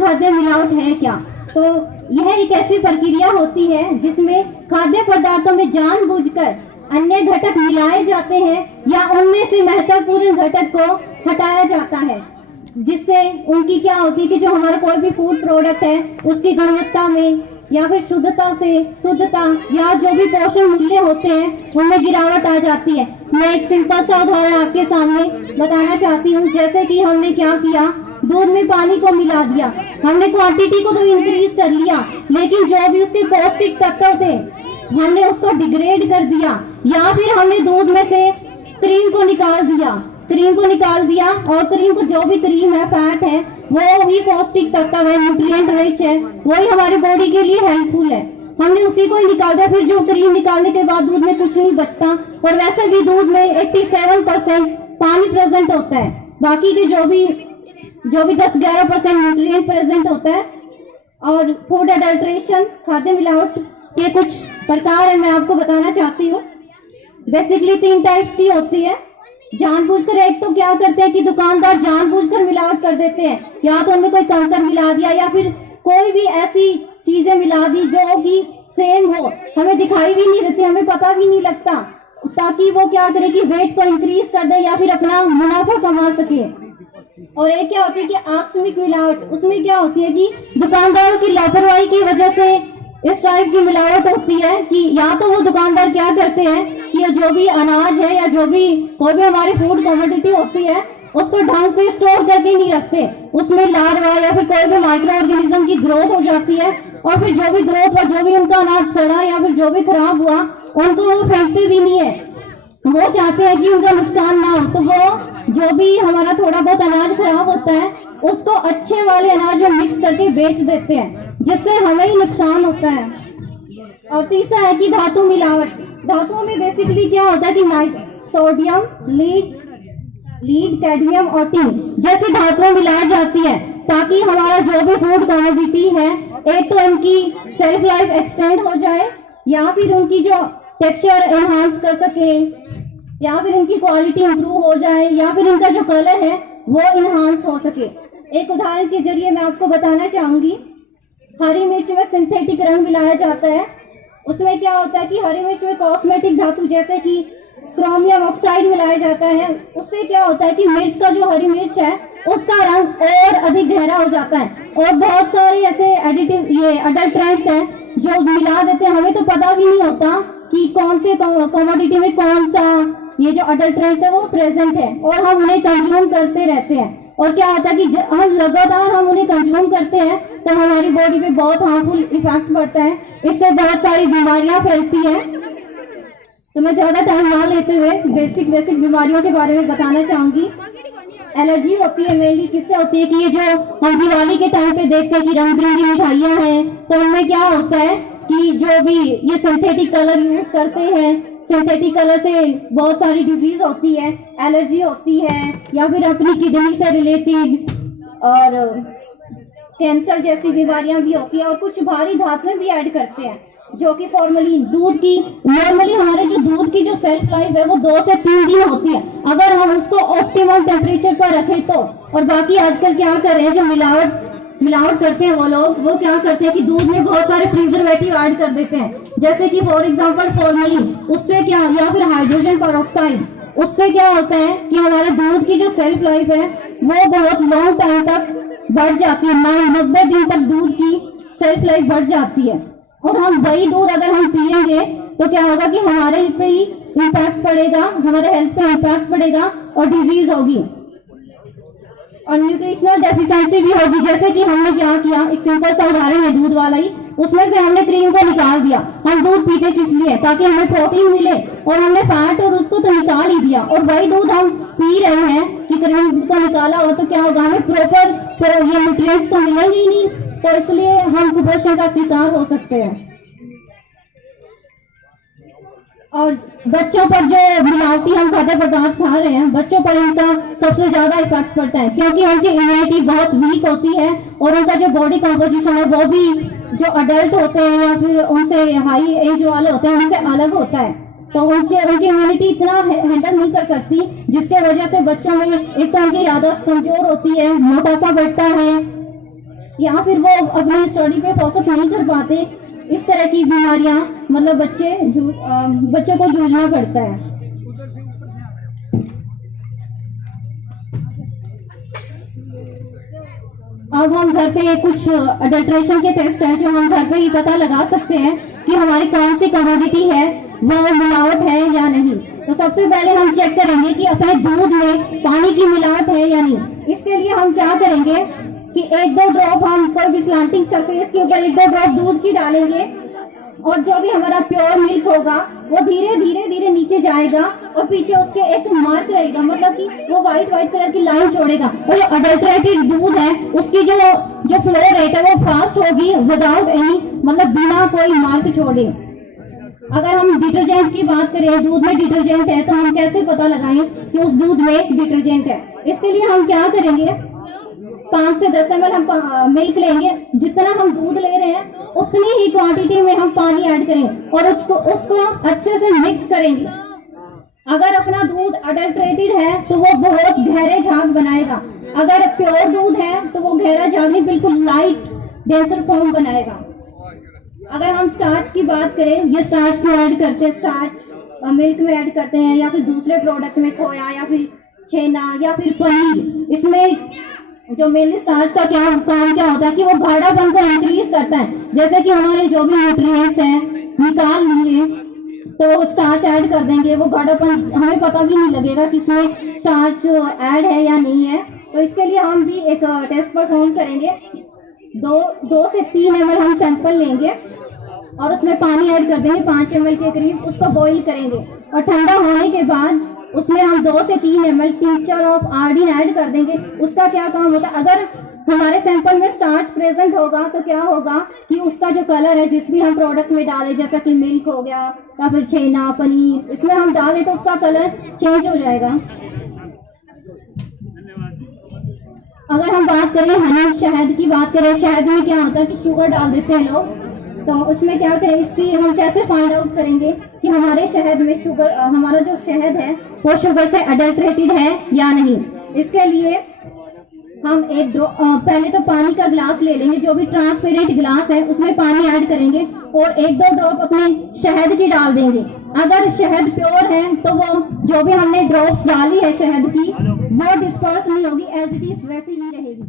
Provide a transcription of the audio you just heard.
खाद्य मिलावट है क्या? तो यह एक ऐसी प्रक्रिया होती है जिसमें खाद्य पदार्थों में जानबूझकर अन्य घटक मिलाए जाते हैं या उनमें से महत्वपूर्ण घटक को हटाया जाता है, जिससे उनकी क्या होती है कि जो हमारा कोई भी फूड प्रोडक्ट है उसकी गुणवत्ता में या फिर शुद्धता या जो भी पोषण मूल्य होते हैं उनमें गिरावट आ जाती है। मैं एक सिंपल सा उदाहरण आपके सामने बताना चाहती हूँ। जैसे कि हमने क्या किया, दूध में पानी को मिला दिया, हमने क्वांटिटी को तो इंक्रीज कर लिया, लेकिन जो भी उसके पौष्टिक तत्व थे हमने उसको डिग्रेड कर दिया, या फिर हमने दूध में से क्रीम को निकाल दिया और क्रीम को जो भी क्रीम है, फैट है, वो भी पौष्टिक तत्व है, न्यूट्रिएंट रिच है, वही हमारी बॉडी के लिए हेल्पफुल है, हमने उसी को ही निकाल दिया। फिर जो क्रीम निकालने के बाद दूध में कुछ नहीं बचता, और वैसे भी दूध में 87% पानी प्रेजेंट होता है, बाकी के जो भी 10-11% न्यूट्रिएंट प्रेजेंट होता है। और फूड अडल्ट्रेशन, खाद्य मिलावट के कुछ प्रकार है, मैं आपको बताना चाहती हूँ। बेसिकली 3 टाइप्स की होती है। जानबूझकर, एक तो क्या करते हैं कि दुकानदार जानबूझकर मिलावट कर देते हैं, या तो उनमें कोई कंकर मिला दिया या फिर कोई भी ऐसी चीजें मिला दी जो कि सेम हो, हमें दिखाई भी नहीं देती, हमें पता भी नहीं लगता, ताकि वो क्या करे कि वेट को इंक्रीज कर दे या फिर अपना मुनाफा कमा सके। और एक क्या होती है कि आकस्मिक मिलावट, उसमें क्या होती है कि दुकानदारों की लापरवाही की वजह से इस टाइप की मिलावट होती है कि या तो वो दुकानदार क्या करते हैं कि जो भी अनाज है या जो भी कोई भी हमारी फूड कमोडिटी होती है उसको ढंग से स्टोर करके नहीं रखते, उसमें लार्वा या फिर कोई भी माइक्रो ऑर्गेनिज्म की ग्रोथ हो जाती है, और फिर जो भी ग्रोथ हुआ, जो भी उनका अनाज सड़ा या फिर जो भी खराब हुआ, उनको वो फेंकते भी नहीं है, वो चाहते हैं कि उनका नुकसान ना हो, तो वो जो भी हमारा थोड़ा बहुत अनाज खराब होता है उसको अच्छे वाले अनाज में मिक्स करके बेच देते हैं, जिससे हमें ही नुकसान होता है। और तीसरा है कि धातु मिलावट। धातुओं में बेसिकली क्या होता है कि सोडियम, लीड, कैडमियम और टिन जैसी धातुएं मिलाई जाती है, ताकि हमारा जो भी फूड कमोडिटी है, एक तो उनकी सेल्फ लाइफ एक्सटेंड हो जाए, या फिर उनकी जो टेक्सचर एनहांस कर सके, या फिर इनकी क्वालिटी इंप्रूव हो जाए, या फिर इनका जो कलर है वो इनहांस हो सके। एक उदाहरण के जरिए मैं आपको बताना चाहूंगी। हरी मिर्च में सिंथेटिक रंग मिलाया जाता है। उसमें क्या होता है कि हरी मिर्च में कॉस्मेटिक धातु जैसे कि क्रोमियम ऑक्साइड मिलाया जाता है। उससे क्या होता है कि मिर्च का जो हरी मिर्च है उसका रंग और अधिक गहरा हो जाता है। और बहुत सारे ऐसे एडिटिव ये अडल्ट्रेंट्स हैं जो मिला देते हैं, हमें तो पता भी नहीं होता कि कौन से कमोडिटी में कौन सा ये जो अडल्ट्रेंट्स है वो प्रेजेंट है, और हम उन्हें कंज्यूम करते रहते हैं। और क्या होता है कि हम लगातार उन्हें कंज्यूम करते हैं तो हमारी बॉडी पे बहुत हार्मफुल इफेक्ट पड़ता है, इससे बहुत सारी बीमारियां फैलती हैं। तो मैं ज्यादा टाइम ना लेते हुए बेसिक बीमारियों के बारे में बताना चाहूंगी। एलर्जी होती है मेनली, किससे होती है कि ये जो हम दिवाली के टाइम पे देखते हैं कि रंग बिरंगी मिठाइयां हैं, तो उनमें क्या होता है कि जो भी ये सिंथेटिक कलर यूज करते हैं, सिंथेटिक कलर से बहुत सारी डिजीज होती है, एलर्जी होती है, या फिर अपनी किडनी से रिलेटेड और कैंसर जैसी बीमारियां भी होती है। और कुछ भारी धातुएं भी ऐड करते हैं जो कि फॉर्मली दूध की, नॉर्मली हमारे जो दूध की जो सेल्फ लाइफ है वो 2 से 3 दिन होती है, अगर हम उसको ऑप्टिमम टेम्परेचर पर रखें तो। और बाकी आजकल क्या कर रहे हैं, जो मिलावट करते हैं वो लोग, वो क्या करते हैं कि दूध में बहुत सारे प्रिजर्वेटिव ऐड कर देते हैं, जैसे कि फॉर एग्जांपल फॉर्मलिन, उससे क्या, या फिर हाइड्रोजन पेरोक्साइड, उससे क्या होता है कि हमारे दूध की जो सेल्फ लाइफ है वो बहुत लॉन्ग टाइम तक बढ़ जाती है, 90 दिन तक दूध की सेल्फ लाइफ बढ़ जाती है। और हम वही दूध अगर हम पिएंगे तो क्या होगा कि हमारे पे ही इम्पैक्ट पड़ेगा, हमारे हेल्थ पे इम्पैक्ट पड़ेगा और डिजीज होगी और न्यूट्रिशनल डेफिशिएंसी भी होगी। जैसे कि हमने क्या किया, एक सिंपल सा उदाहरण है दूध वाला ही, उसमें से हमने क्रीम को निकाल दिया। हम दूध पीते किस लिए, ताकि हमें प्रोटीन मिले, और हमने फैट और उसको तो निकाल ही दिया, और वही दूध हम पी रहे हैं कि क्रीम को निकाला हो तो क्या होगा, हमें प्रॉपर ये न्यूट्रिएंट्स तो मिलेंगे ही नहीं, तो इसलिए हम कुपोषण का शिकार हो सकते हैं। और बच्चों पर जो मिलावटी हम खाद्य पदार्थ खा रहे हैं, बच्चों पर इनका सबसे ज्यादा इफेक्ट पड़ता है, क्योंकि उनकी इम्यूनिटी बहुत वीक होती है और उनका जो बॉडी कंपोजिशन है वो भी जो अडल्ट होते हैं या फिर उनसे हाई एज वाले होते हैं उनसे अलग होता है, तो उनकी इम्यूनिटी इतना हैंडल नहीं कर सकती, जिसके वजह से बच्चों में एक तो उनकी याददाश्त कमजोर होती है, मोटापा बढ़ता है, या फिर वो अपनी स्टडी पे फोकस नहीं कर पाते। इस तरह की बीमारियां मतलब बच्चों को जूझना पड़ता है। अब हम घर पे कुछ अडल्ट्रेशन के टेस्ट हैं जो हम घर पे ही पता लगा सकते हैं कि हमारी कौन सी कमोडिटी है वो मिलावट है या नहीं। तो सबसे पहले हम चेक करेंगे कि अपने दूध में पानी की मिलावट है या नहीं। इसके लिए हम क्या करेंगे कि 1-2 ड्रॉप हम कोई भी स्लांटिंग सरफेस के ऊपर 1-2 ड्रॉप दूध की डालेंगे और जो भी हमारा प्योर मिल्क होगा वो धीरे धीरे नीचे जाएगा और पीछे उसके एक मार्क रहेगा, मतलब कि वो व्हाइट कलर की लाइन छोड़ेगा। और जो अडल्ट्रेटेड दूध है उसकी जो फ्लो रेट है वो फास्ट होगी विदाउट एनी, मतलब बिना कोई मार्क छोड़े। अगर हम डिटर्जेंट की बात करें, दूध में डिटर्जेंट है तो हम कैसे पता लगाएं कि उस दूध में डिटर्जेंट है। इसके लिए हम क्या करेंगे, 5 से 10 ml हम मिल्क लेंगे। जितना हम दूध ले रहे हैं उतनी ही क्वांटिटी में हम पानी ऐड करेंगे और उसको अच्छे से मिक्स करेंगे। अगर अपना दूध अडल्ट्रेटेड है तो वो बहुत गहरे झाग बनाएगा, अगर प्योर दूध है तो वो गहरा झाग नहीं, बिल्कुल लाइट डेंसर फॉर्म बनाएगा। अगर हम स्टार्च की बात करें, ये स्टार्च को ऐड करते हैं, स्टार्च मिल्क में ऐड करते हैं या फिर दूसरे प्रोडक्ट में, खोया या फिर छेना या फिर पनीर। इसमें जो मेनली स्टार्च का काम क्या होता है कि वो गाढ़ापन को इंक्रीज करता है। जैसे कि उन्होंने जो भी न्यूट्रिएंट्स हैं निकाल लिए तो स्टार्च ऐड कर देंगे, वो गाढ़ापन हमें पता भी नहीं लगेगा कि इसमें स्टार्च ऐड है या नहीं है। तो इसके लिए हम भी एक टेस्ट परफॉर्म करेंगे। 2 से 3 ml हम सैंपल लेंगे और उसमें पानी ऐड कर देंगे 5 ml के करीब, उसको बॉईल करेंगे और ठंडा होने के बाद उसमें हम 2 से 3 ml tincture of iodine add कर देंगे। उसका क्या काम होता है, अगर हमारे सैंपल में स्टार्च प्रेजेंट होगा तो क्या होगा कि उसका जो कलर है जिस भी हम प्रोडक्ट में डालें, जैसा कि मिल्क हो गया या फिर छेना, पनीर, इसमें हम डालें तो उसका कलर चेंज हो जाएगा। अगर हम बात करें हनी, शहद की बात करें, शहद में क्या होता है कि शुगर डाल देते हैं लोग, तो उसमें क्या करें, इसकी हम कैसे फाइंड आउट करेंगे कि हमारे शहद में शुगर, हमारा जो शहद है वो शुगर से अडल्ट्रेटेड है या नहीं। इसके लिए हम पहले तो पानी का ग्लास ले लेंगे, जो भी ट्रांसपेरेंट ग्लास है उसमें पानी ऐड करेंगे और 1-2 ड्रॉप अपने शहद की डाल देंगे। अगर शहद प्योर है तो वो जो भी हमने ड्रॉप्स डाली है शहद की वो डिस्पर्स नहीं होगी, एज इट इज वैसी ही रहेगी।